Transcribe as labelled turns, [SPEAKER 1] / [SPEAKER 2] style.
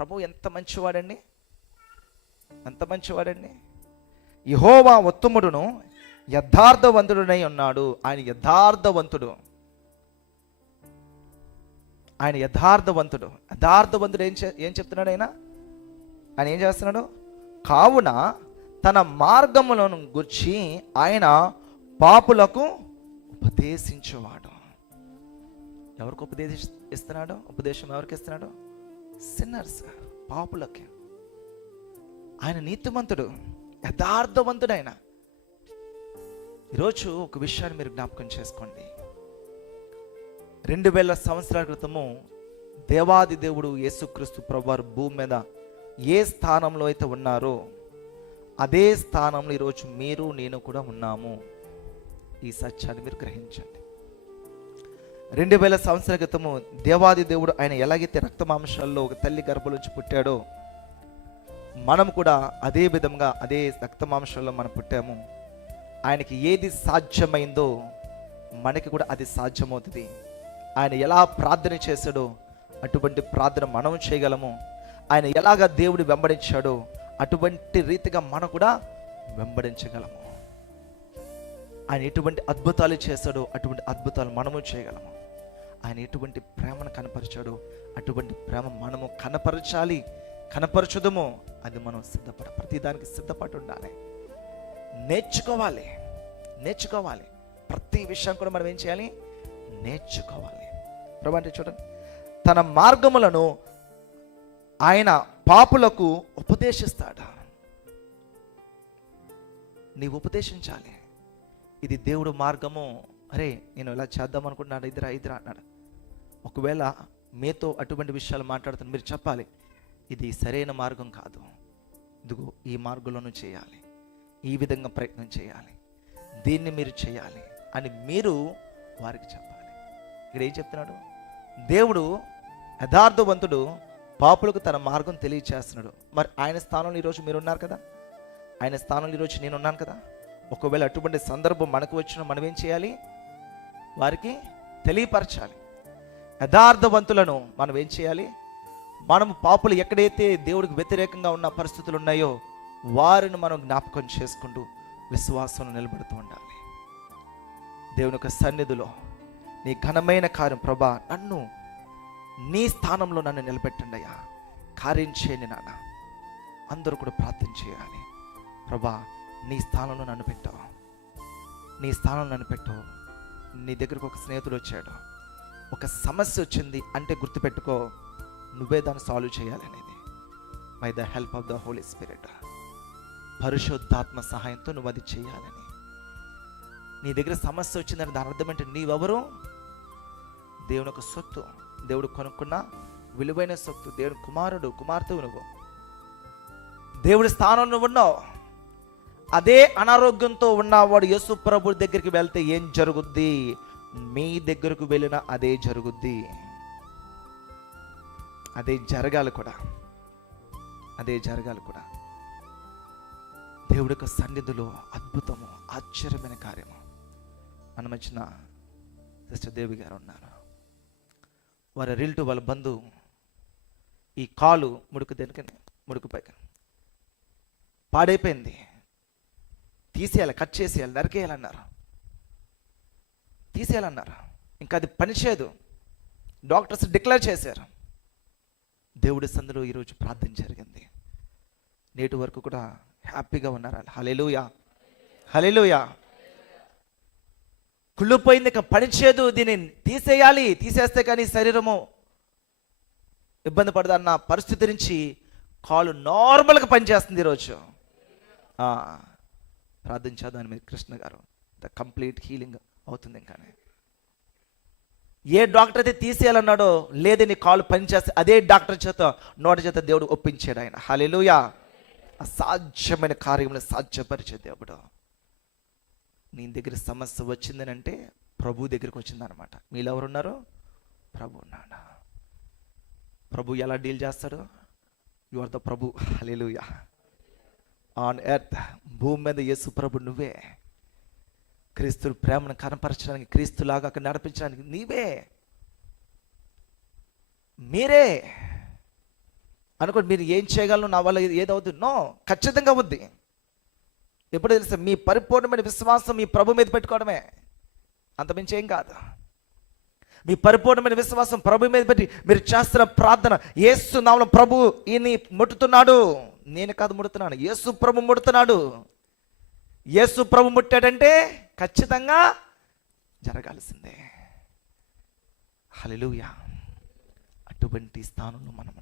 [SPEAKER 1] ప్రభు ఎంత మంచివాడండి? ఎంత మంచివాడండి? యహోవా ఉత్తముడును యథార్థవంతుడునై ఉన్నాడు. ఆయన యథార్థవంతుడు. ఆయన యథార్థవంతుడు. యథార్థవంతుడు ఏం చే- ఏం చెప్తున్నాడు ఆయన? ఆయన ఏం చేస్తున్నాడు? కావున తన మార్గములను గుర్చి ఆయన పాపులకు ఉపదేశించేవాడు. ఎవరికి ఉపదేశి ఇస్తున్నాడు? ఉపదేశం ఎవరికి ఇస్తున్నాడు? సిన్నర్స్ పాపులకి. ఆయన నీతిమంతుడు యథార్థవంతుడు ఆయన ఈరోజు ఒక విషయాన్ని మీరు జ్ఞాపకం చేసుకోండి. రెండు వేల సంవత్సరాల క్రితము దేవాది దేవుడు యేసుక్రీస్తు ప్రభువారు భూమి మీద ఏ స్థానంలో అయితే ఉన్నారో అదే స్థానంలో ఈరోజు మీరు నేను కూడా ఉన్నాము. ఈ సత్యాన్ని మీరు గ్రహించండి. రెండు వేల సంవత్సరాల క్రితము దేవాది దేవుడు ఆయన ఎలాగైతే రక్త మాంసాల్లో ఒక తల్లి గర్భలోంచి పుట్టాడో మనం కూడా అదే విధంగా అదే రక్త మనం పుట్టాము. ఆయనకి ఏది సాధ్యమైందో మనకి కూడా అది సాధ్యమవుతుంది. ఆయన ఎలా ప్రార్థన చేశాడో అటువంటి ప్రార్థన మనం చేయగలము. ఆయన ఎలాగ దేవుడు వెంబడించాడో అటువంటి రీతిగా మనం కూడా వెంబడించగలము. ఆయన ఎటువంటి అద్భుతాలు చేశాడో అటువంటి అద్భుతాలు మనము చేయగలము. ఆయన ఎటువంటి ప్రేమను కనపరిచాడో అటువంటి ప్రేమ మనము కనపరచాలి కనపరచుదము అది మనం సిద్ధపడ ప్రతిదానికి సిద్ధపడి ఉండాలి. నేర్చుకోవాలి నేర్చుకోవాలి. ప్రతి విషయం కూడా మనం ఏం చేయాలి? నేర్చుకోవాలి. ప్రభు అంటే చూడండి తన మార్గములను ఆయన పాపులకు ఉపదేశిస్తాడు. నీవు ఉపదేశించాలి. ఇది దేవుడు మార్గము అరే నేను ఇలా చేద్దాం అనుకుంటున్నాను ఇద్దరా ఇద్దరా అన్నాడు. ఒకవేళ మీతో అటువంటి విషయాలు మాట్లాడుతున్న మీరు చెప్పాలి ఇది సరైన మార్గం కాదు. ఇదిగో ఈ మార్గంలోనూ చేయాలి. ఈ విధంగా ప్రయత్నం చేయాలి. దీన్ని మీరు చేయాలి అని మీరు వారికి చెప్పాలి. ఇక్కడ ఏం చెప్తున్నాడు? దేవుడు యథార్థవంతుడు పాపులకు తన మార్గం తెలియచేస్తున్నాడు. మరి ఆయన స్థానంలో ఈరోజు మీరు ఉన్నారు కదా? ఆయన స్థానంలో ఈరోజు నేను ఉన్నాను కదా? ఒకవేళ అటువంటి సందర్భం మనకు వచ్చిన మనం ఏం చేయాలి? వారికి తెలియపరచాలి. యథార్థవంతులను మనం ఏం చేయాలి? మనం పాపులు ఎక్కడైతే దేవుడికి వ్యతిరేకంగా ఉన్న పరిస్థితులు ఉన్నాయో వారిని మనం జ్ఞాపకం చేసుకుంటూ విశ్వాసంలో నిలబడుతూ ఉండాలి. దేవుని యొక్క సన్నిధిలో నీ ఘనమైన కార్యం ప్రభా నన్ను నీ స్థానంలో నన్ను నిలబెట్టండి అయ్యా. కార్యం చేయని నాన్న. అందరూ కూడా ప్రార్థన చేయాలి. ప్రభా నీ స్థానంలో నన్ను పెట్టావు నీ స్థానంలో నన్ను పెట్టావు నీ దగ్గరకు ఒక స్నేహితుడు వచ్చాడు. ఒక సమస్య వచ్చింది అంటే గుర్తుపెట్టుకో నువ్వే దాన్ని సాల్వ్ చేయాలనేది by the help of the holy spirit పరిశుద్ధాత్మ సహాయంతో నువ్వు అది చేయాలని. నీ దగ్గర సమస్య వచ్చిందని దాని అర్థం ఏంటి? నీవెవరు? దేవుని యొక్క సొత్తు. దేవుడు కొనుక్కున్న విలువైన సొత్తు. దేవుని కుమారుడు కుమార్తెవు నువ్వు. దేవుడి స్థానంలో ఉన్నావు. అదే అనారోగ్యంతో ఉన్నవాడు యేసు ప్రభు దగ్గరికి వెళ్తే ఏం జరుగుద్ది? మీ దగ్గరకు వెళ్ళిన అదే జరుగుద్ది. అదే జరగాలి కూడా. అదే జరగాలి కూడా. దేవుడి యొక్క సన్నిధిలో అద్భుతము ఆశ్చర్యమైన కార్యము. మన మధ్యన సిస్టర్ దేవి గారు ఉన్నారు. వారి రిల్టు వాళ్ళ బంధువు ఈ కాలు ముడుకు దేనికని? ముడుకు పైకి. పాడైపోయింది. తీసేయాలి కట్ చేసేయాలి నరికేయాలన్నారు. తీసేయాలన్నారు. ఇంకా అది పనిచేయదు డాక్టర్స్ డిక్లేర్ చేశారు. దేవుడి సందులో ఈరోజు ప్రార్థన జరిగింది. నేటి వరకు కూడా హ్యాపీగా ఉన్నారు. హలెలుయా హలెలుయా కుళ్ళిపోయింది ఇక పనిచేయదు దీన్ని తీసేయాలి. తీసేస్తే కానీ శరీరము ఇబ్బంది పడదన్న పరిస్థితి నుంచి కాలు నార్మల్గా పనిచేస్తుంది ఈరోజు. ప్రార్థన చేద్దాం మీరు కృష్ణ గారు. ద కంప్లీట్ హీలింగ్ అవుతుంది ఇంకానే. ఏ డాక్టర్ అయితే తీసేయాలన్నాడో లేదే నీ కాలు పనిచేస్తే అదే డాక్టర్ చేత నోటి చేత దేవుడు ఒప్పించాడు ఆయన. హలెలుయా అసాధ్యమైన కార్యములు సాధ్యపరిచే దేవుడు. నీ దగ్గర సమస్య వచ్చిందని అంటే ప్రభు దగ్గరికి వచ్చిందనమాట మీరు ఎవరున్నారు? ప్రభు ఉన్నాడు? ప్రభు ఎలా డీల్ చేస్తాడు? యు ఆర్ ద ప్రభు. హలెలుయా ఆన్ ఎర్త్ భూమి మీద యేసు ప్రభు నువ్వే. క్రీస్తు ప్రేమను కనపరచడానికి క్రీస్తులాగా అక్కడ నడిపించడానికి నీవే. మీరే. అనుకోండి మీరు ఏం చేయగలను నా వల్ల ఏదవుద్ది? ఏదవుతుంది నో ఖచ్చితంగా ఉంది ఎప్పుడు తెలుసా? మీ పరిపూర్ణమైన విశ్వాసం మీ ప్రభు మీద పెట్టుకోవడమే. అంతమించి ఏం కాదు. మీ పరిపూర్ణమైన విశ్వాసం ప్రభు మీద పెట్టి మీరు చేస్తున్న ప్రార్థన యేసు ప్రభు ఈయన్ని ముట్టుతున్నాడు. నేను కాదు ముడుతున్నాను. యేసు ప్రభు ముడుతున్నాడు. యేసు ప్రభు ముట్టాడంటే ఖచ్చితంగా జరగాల్సిందే. హల్లెలూయా. అటువంటి స్థానంలో మనం